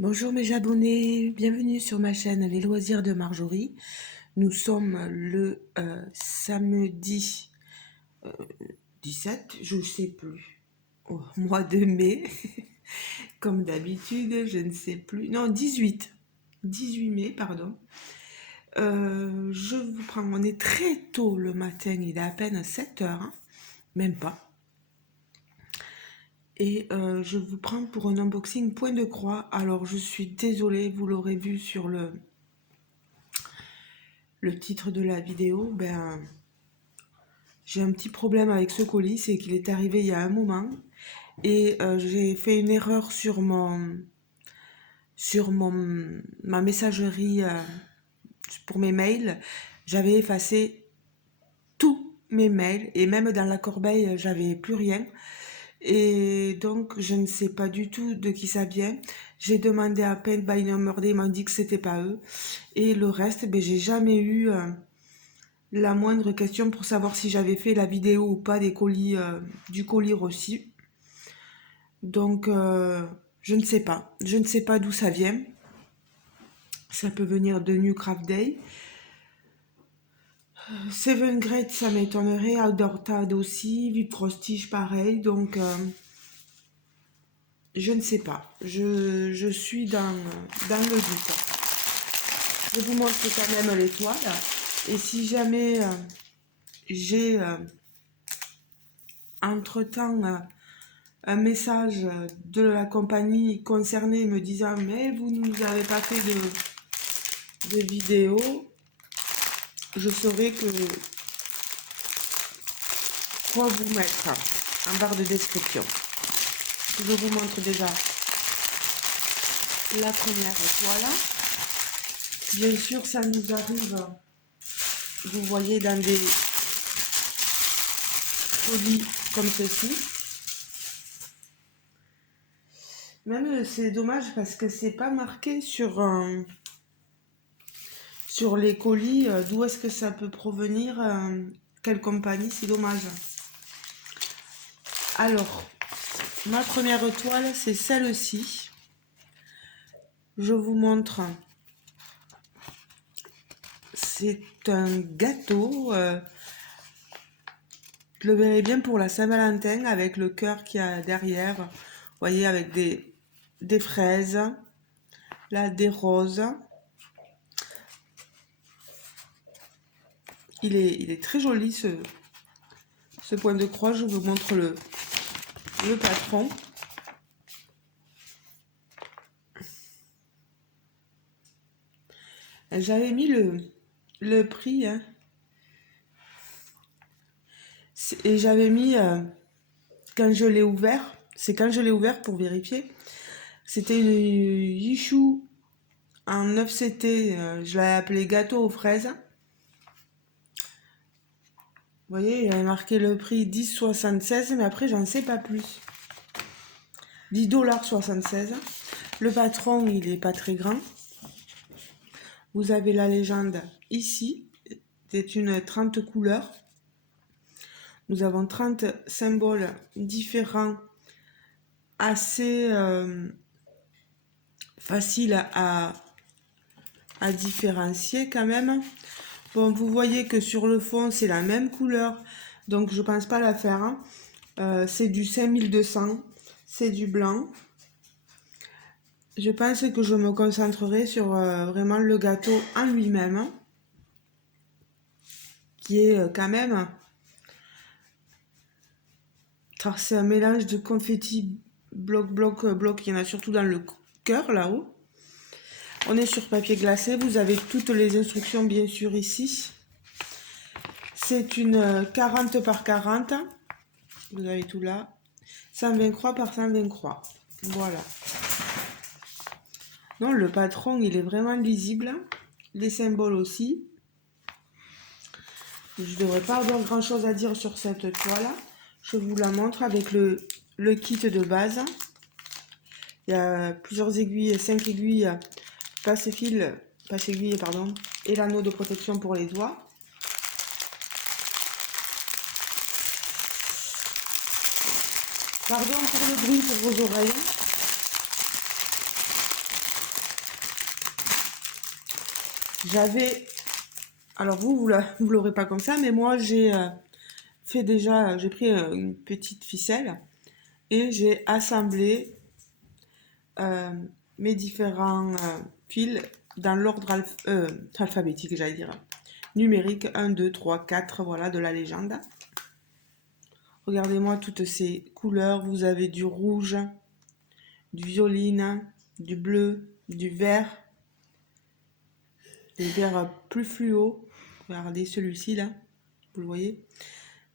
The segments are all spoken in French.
Bonjour mes abonnés, bienvenue sur ma chaîne Les Loisirs de Marjorie. Nous sommes le samedi 17, je ne sais plus, au mois de mai, comme d'habitude, je ne sais plus, non 18 mai, pardon. Je vous prends, on est très tôt le matin, il est à peine 7 heures, hein, même pas. Et je vous prends pour un unboxing point de croix. Alors je suis désolée, vous l'aurez vu sur le titre de la vidéo, j'ai un petit problème avec ce colis, c'est qu'il est arrivé il y a un moment et j'ai fait une erreur sur ma messagerie pour mes mails. J'avais effacé tous mes mails et même dans la corbeille, j'avais plus rien. Et donc, je ne sais pas du tout de qui ça vient. J'ai demandé à Paint by Number Day, ils m'ont dit que c'était pas eux. Et le reste, j'ai jamais eu la moindre question pour savoir si j'avais fait la vidéo ou pas des colis, du colis reçu. Donc, je ne sais pas. Je ne sais pas d'où ça vient. Ça peut venir de New Craft Day. Seven Great, ça m'étonnerait. Outdoor Tad aussi. Vip Frostige, pareil. Donc, je ne sais pas. Je suis dans le doute. Je vous montre quand même l'étoile. Et si jamais j'ai entre-temps un message de la compagnie concernée me disant mais vous ne nous avez pas fait de vidéo, je saurai quoi vous mettre en barre de description. Je vous montre déjà la première étoile. Bien sûr, ça nous arrive, vous voyez, dans des colis comme ceci. Même c'est dommage parce que c'est pas marqué sur les colis d'où est-ce que ça peut provenir, quelle compagnie, c'est dommage. Alors, ma première toile, c'est celle-ci. Je vous montre. C'est un gâteau. Je le verrai bien pour la Saint-Valentin avec le cœur qu'il y a derrière. Vous voyez, avec des fraises, là, des roses. Il est très joli ce point de croix. Je vous montre le patron. J'avais mis le prix, hein, et j'avais mis, quand je l'ai ouvert, c'est quand je l'ai ouvert pour vérifier, c'était une Yishu en 9 CT, je l'avais appelé gâteau aux fraises. Vous voyez, il avait marqué le prix 10,76, mais après, j'en sais pas plus. 10,76 $. Le patron, il est pas très grand. Vous avez la légende ici. C'est une 30 couleurs. Nous avons 30 symboles différents, assez faciles à différencier quand même. Bon, vous voyez que sur le fond, c'est la même couleur, donc je pense pas la faire. Hein. C'est du 5200, c'est du blanc. Je pense que je me concentrerai sur vraiment le gâteau en lui-même, hein, qui est quand même... C'est un mélange de confetti bloc, il y en a surtout dans le cœur là-haut. On est sur papier glacé, vous avez toutes les instructions bien sûr ici. C'est une 40 par 40, vous avez tout là. 120 croix par 120 croix, voilà. Non, le patron il est vraiment lisible, les symboles aussi. Je ne devrais pas avoir grand chose à dire sur cette toile. Je vous la montre avec le kit de base. Il y a plusieurs aiguilles, 5 aiguilles, passe-aiguille, pardon, et l'anneau de protection pour les doigts. Pardon pour le bruit pour vos oreilles. J'avais, alors vous l'aurez pas comme ça, mais moi j'ai fait déjà, j'ai pris une petite ficelle et j'ai assemblé euh, mes différents fils dans l'ordre alphabétique, j'allais dire, numérique, 1, 2, 3, 4, voilà, de la légende. Regardez-moi toutes ces couleurs, vous avez du rouge, du violine, du bleu, du vert, des verts plus fluo. Regardez celui-ci là, vous le voyez,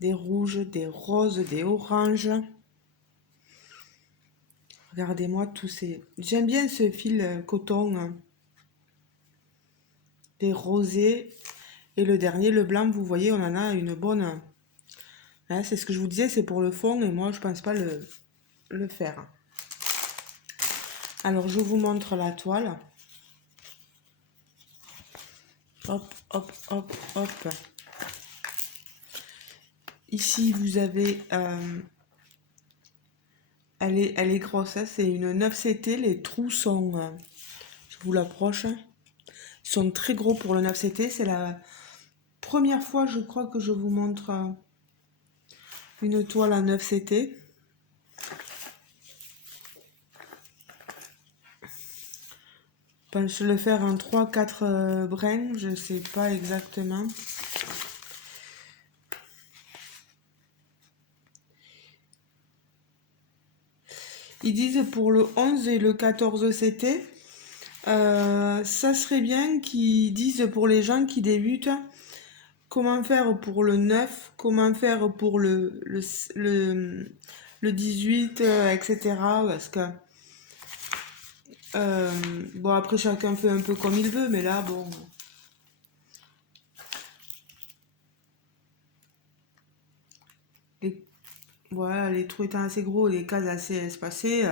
des rouges, des roses, des oranges. Regardez-moi tous ces... J'aime bien ce fil coton, des rosés. Et le dernier, le blanc, vous voyez, on en a une bonne... Hein, c'est ce que je vous disais, c'est pour le fond et moi, je pense pas le faire. Alors, je vous montre la toile. Hop, hop, hop, hop. Ici, vous avez... elle est grosse, hein, c'est une 9CT. Les trous sont... je vous l'approche. Ils sont très gros pour le 9CT. C'est la première fois, je crois, que je vous montre une toile à 9CT. Je pense le faire en 3-4 brins, je sais pas exactement. Ils disent pour le 11 et le 14 CT, ça serait bien qu'ils disent pour les gens qui débutent comment faire pour le 9, comment faire pour le 18, etc. Parce que, bon, après chacun fait un peu comme il veut, mais là, bon. Les, voilà, les trous étant assez gros, les cases assez espacées,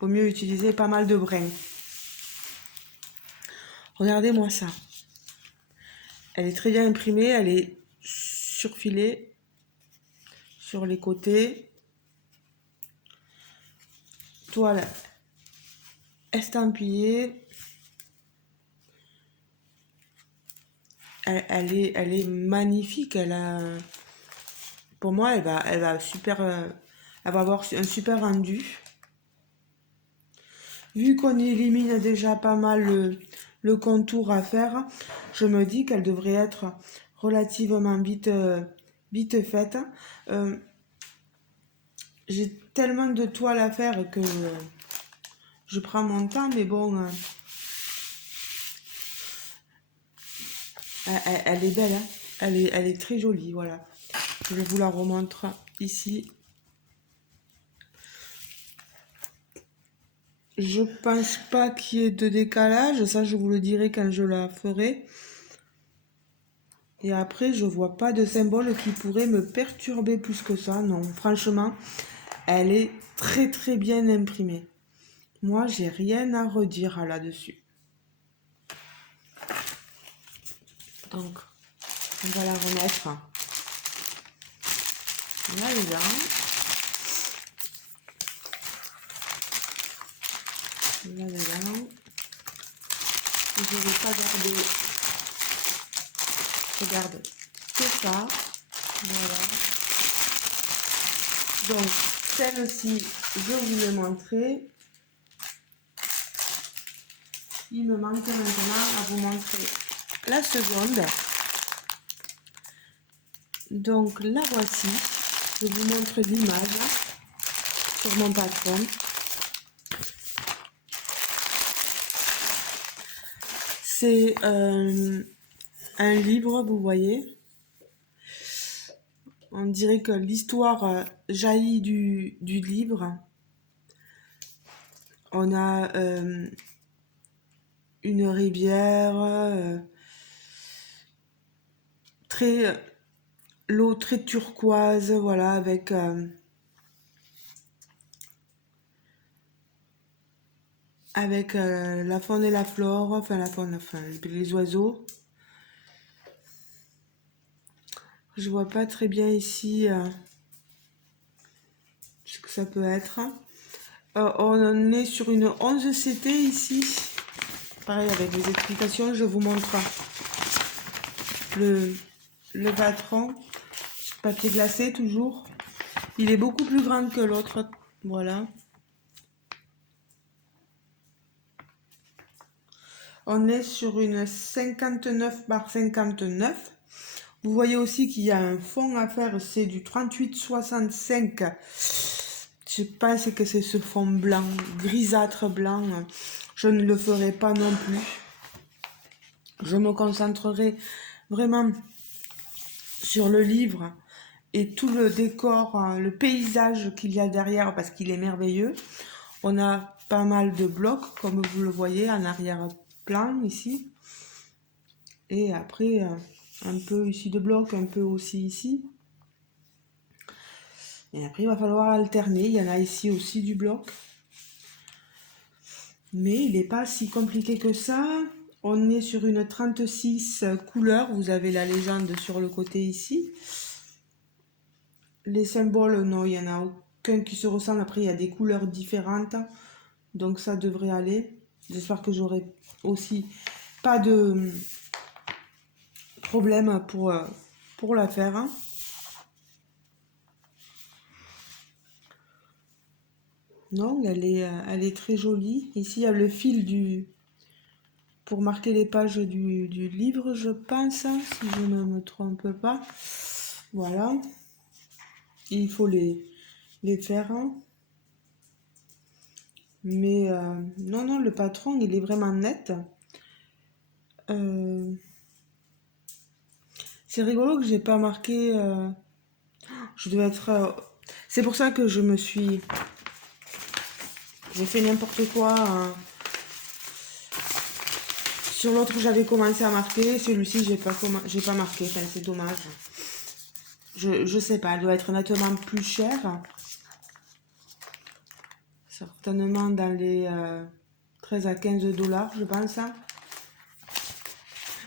vaut mieux utiliser pas mal de brins. Regardez-moi ça. Elle est très bien imprimée, elle est surfilée sur les côtés. Toile estampillée. Elle est magnifique. Elle a, pour moi, elle va super, elle va avoir un super rendu. Vu qu'on élimine déjà pas mal le contour à faire, je me dis qu'elle devrait être relativement vite faite. J'ai tellement de toiles à faire que je prends mon temps, mais bon, elle est belle, hein. Elle est très jolie, voilà. Je vous la remontre ici. Je pense pas qu'il y ait de décalage, ça je vous le dirai quand je la ferai. Et après, je vois pas de symbole qui pourrait me perturber plus que ça, non. Franchement, elle est très très bien imprimée. Moi, j'ai rien à redire là-dessus. Donc, on va la remettre là-dedans. Là-dedans. Je ne vais pas garder. Regarde, c'est ça. Voilà. Donc, celle-ci, je vous l'ai montrée. Il me manque maintenant à vous montrer la seconde. Donc, la voici. Je vous montre l'image sur mon patron. C'est un livre, vous voyez. On dirait que l'histoire jaillit du livre. On a une rivière, l'eau très turquoise, voilà, avec la faune et la flore, enfin les oiseaux. Je vois pas très bien ici ce que ça peut être. On est sur une 11 CT ici. pareil avec les explications, je vous montre le, le patron, papier glacé toujours. Il est beaucoup plus grand que l'autre, voilà. On est sur une 59 par 59. Vous voyez aussi qu'il y a un fond à faire, c'est du 38-65. Je pense que c'est ce fond blanc, grisâtre blanc. Je ne le ferai pas non plus. Je me concentrerai vraiment sur le livre et tout le décor, le paysage qu'il y a derrière parce qu'il est merveilleux. On a pas mal de blocs, comme vous le voyez, en arrière-plan ici. Et après, un peu ici de blocs, un peu aussi ici. Et après, il va falloir alterner. Il y en a ici aussi du bloc. Mais il n'est pas si compliqué que ça. On est sur une 36 couleurs. Vous avez la légende sur le côté ici. Les symboles, non, il n'y en a aucun qui se ressemble. Après, il y a des couleurs différentes. Donc ça devrait aller. J'espère que j'aurai aussi pas de problème pour la faire. Non, elle est très jolie. Ici, il y a le fil pour marquer les pages du livre, je pense, si je ne me trompe pas. Voilà. Il faut les faire. Mais non, non, le patron, il est vraiment net. C'est rigolo que j'ai pas marqué. Je devais être. C'est pour ça que j'ai fait n'importe quoi. Sur l'autre, j'avais commencé à marquer. Celui-ci, j'ai pas marqué. Enfin, c'est dommage. Je sais pas. Elle doit être nettement plus chère. Certainement dans les 13 à 15 $, je pense.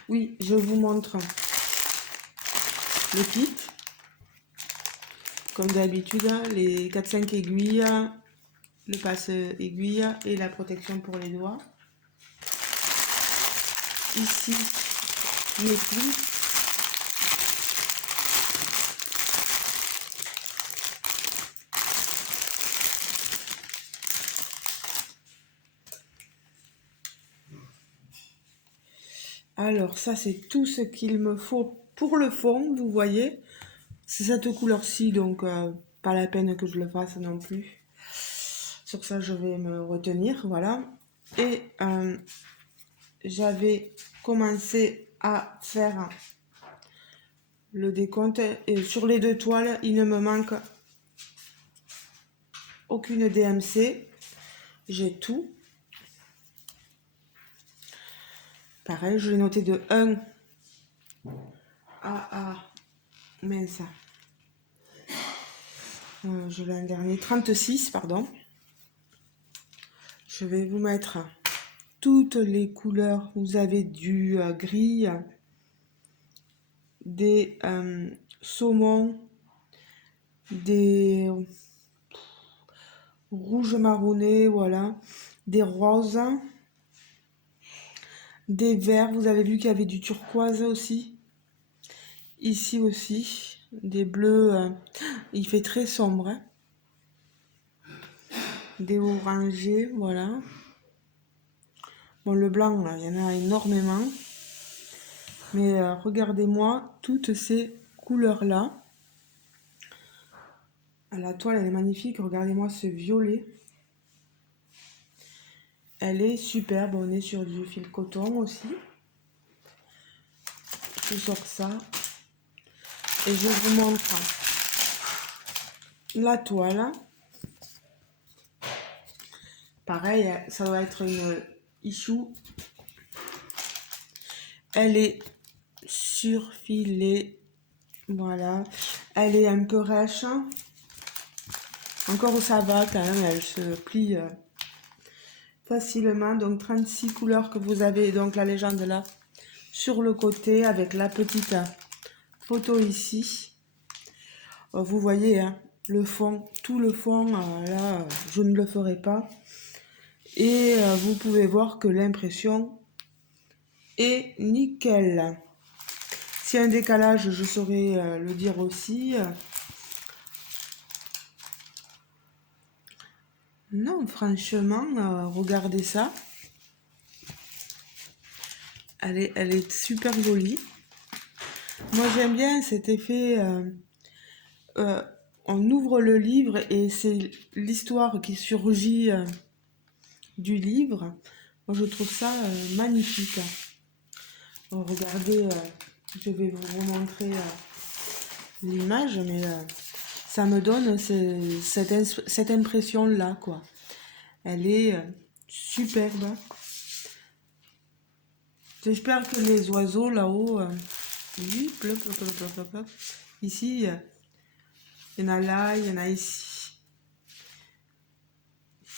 Oui, je vous montre le kit. Comme d'habitude, les 4-5 aiguilles, le passe-aiguille et la protection pour les doigts. Ici, mes fils. Alors, ça, c'est tout ce qu'il me faut pour le fond, vous voyez. C'est cette couleur-ci, donc pas la peine que je le fasse non plus. Sur ça, je vais me retenir, voilà. Et j'avais commencé à faire le décompte. Et sur les deux toiles, il ne me manque aucune DMC. J'ai tout. Pareil, je l'ai noté de 1 à mince. Je l'ai un dernier, 36, pardon. Je vais vous mettre toutes les couleurs. Vous avez du gris, des saumons, des rouges marronnés, voilà, des roses, des verts. Vous avez vu qu'il y avait du turquoise aussi. Ici aussi, des bleus. Il fait très sombre. Hein. Des orangés, voilà. Bon, le blanc, là, il y en a énormément. Mais regardez-moi toutes ces couleurs-là. La toile, elle est magnifique. Regardez-moi ce violet. Elle est superbe. On est sur du fil coton aussi. Je sors ça. Et je vous montre la toile. Pareil, ça doit être une issue. Elle est surfilée. Voilà. Elle est un peu rêche. Encore ça va quand même, elle se plie facilement. Donc 36 couleurs que vous avez. Donc la légende là sur le côté avec la petite photo ici. Vous voyez hein, le fond, tout le fond, là je ne le ferai pas. Et vous pouvez voir que l'impression est nickel. S'il y a un décalage, je saurais le dire aussi. Non, franchement, regardez ça. Elle est super jolie. Moi, j'aime bien cet effet. Euh, on ouvre le livre et c'est l'histoire qui surgit du livre. Moi, je trouve ça magnifique. Bon, regardez, je vais vous remontrer l'image, mais ça me donne cette impression-là, quoi. Elle est superbe. J'espère que les oiseaux là-haut, oui, plop, plop, plop, plop, plop, plop. Ici, il y en a là, il y en a ici.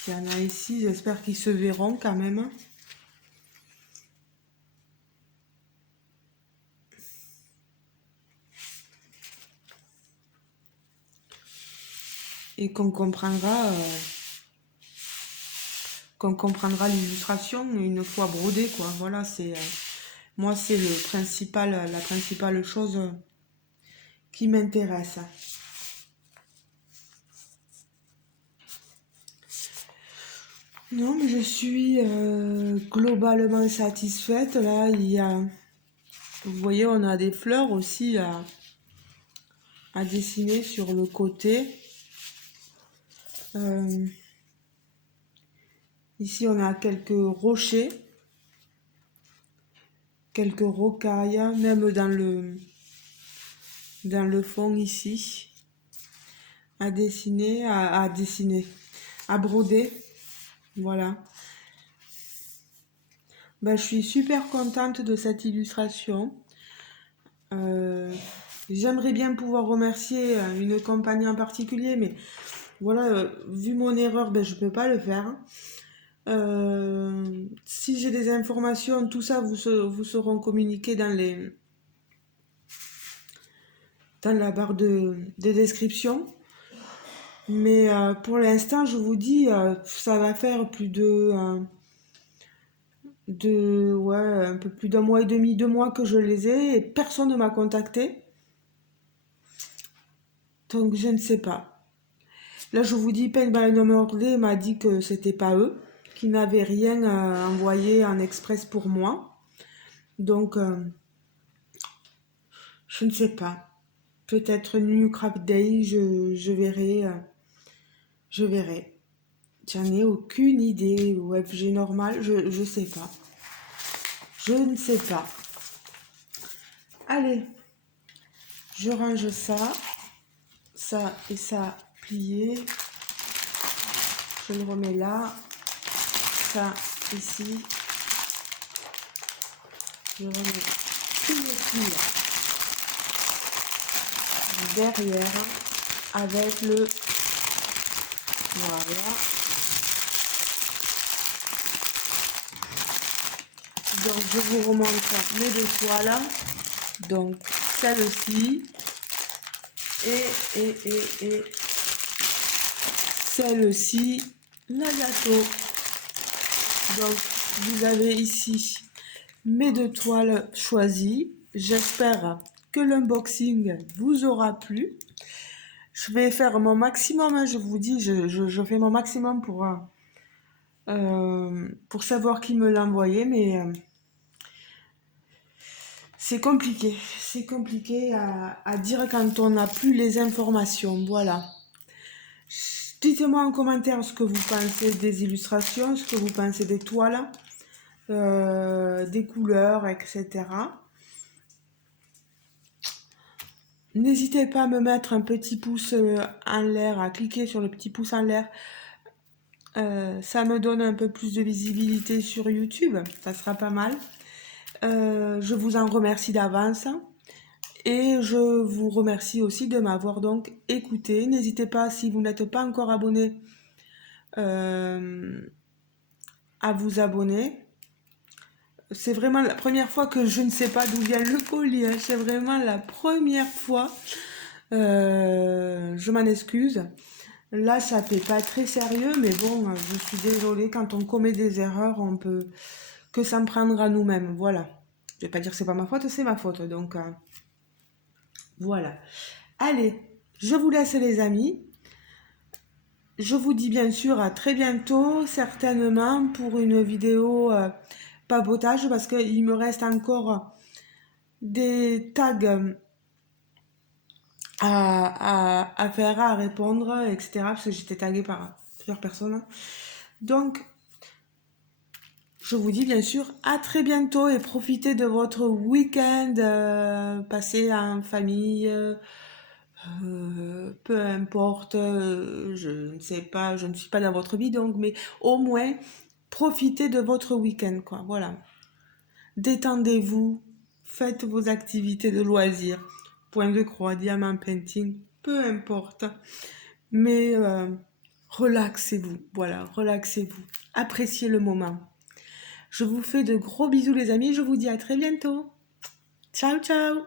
Il y en a ici, j'espère qu'ils se verront quand même. Et qu'on comprendra l'illustration une fois brodée, quoi. Voilà, c'est moi, c'est la principale chose qui m'intéresse. Non, mais je suis globalement satisfaite. Là, vous voyez, on a des fleurs aussi à dessiner sur le côté. Ici, on a quelques rochers, quelques rocailles, même dans le fond ici, à dessiner, à broder. Voilà. Ben, je suis super contente de cette illustration. J'aimerais bien pouvoir remercier une compagnie en particulier, mais voilà, vu mon erreur, ben, je peux pas le faire. Si j'ai des informations, tout ça vous seront communiquées dans la barre de description. Mais pour l'instant, je vous dis, ça va faire plus ouais, un peu plus d'un mois et demi, 2 mois que je les ai et personne ne m'a contacté. Donc je ne sais pas. Là, je vous dis, Paintball No More Day m'a dit que c'était pas eux, qu'ils n'avaient rien envoyé en express pour moi. Donc, je ne sais pas. Peut-être New Craft Day, je verrai. Je verrai. J'en ai aucune idée. Ou FG normal, je sais pas. Je ne sais pas. Allez, je range ça. Ça et ça plié. Je le remets là. Ça ici. Je remets tout le fil derrière avec le voilà. Donc je vous remontre mes deux toiles. Donc celle-ci et celle-ci, la gâteau. Donc vous avez ici mes deux toiles choisies. J'espère que l'unboxing vous aura plu. Je vais faire mon maximum, hein, je vous dis, je fais mon maximum pour savoir qui me l'a envoyé, mais c'est compliqué. C'est compliqué à dire quand on n'a plus les informations. Voilà. Dites-moi en commentaire ce que vous pensez des illustrations, ce que vous pensez des toiles, des couleurs, etc. N'hésitez pas à me mettre un petit pouce en l'air, à cliquer sur le petit pouce en l'air. Ça me donne un peu plus de visibilité sur YouTube, ça sera pas mal. Je vous en remercie d'avance et je vous remercie aussi de m'avoir donc écouté. N'hésitez pas, si vous n'êtes pas encore abonné, à vous abonner. C'est vraiment la première fois que je ne sais pas d'où vient le colis, hein. C'est vraiment la première fois. Je m'en excuse. Là, ça fait pas très sérieux, mais bon, je suis désolée. Quand on commet des erreurs, on peut que s'en prendre à nous-mêmes. Voilà. Je vais pas dire que c'est pas ma faute, c'est ma faute. Donc, voilà. Allez, je vous laisse les amis. Je vous dis bien sûr à très bientôt, certainement pour une vidéo papotage, parce qu'il me reste encore des tags à faire, à répondre, etc. Parce que j'étais taguée par plusieurs personnes. Donc, je vous dis bien sûr à très bientôt et profitez de votre week-end, passé en famille, peu importe, je ne sais pas, je ne suis pas dans votre vie donc, mais au moins profitez de votre week-end, quoi. Voilà. Détendez-vous, faites vos activités de loisirs, point de croix, diamant painting, peu importe. Mais relaxez-vous, voilà, relaxez-vous. Appréciez le moment. Je vous fais de gros bisous les amis, je vous dis à très bientôt. Ciao ciao.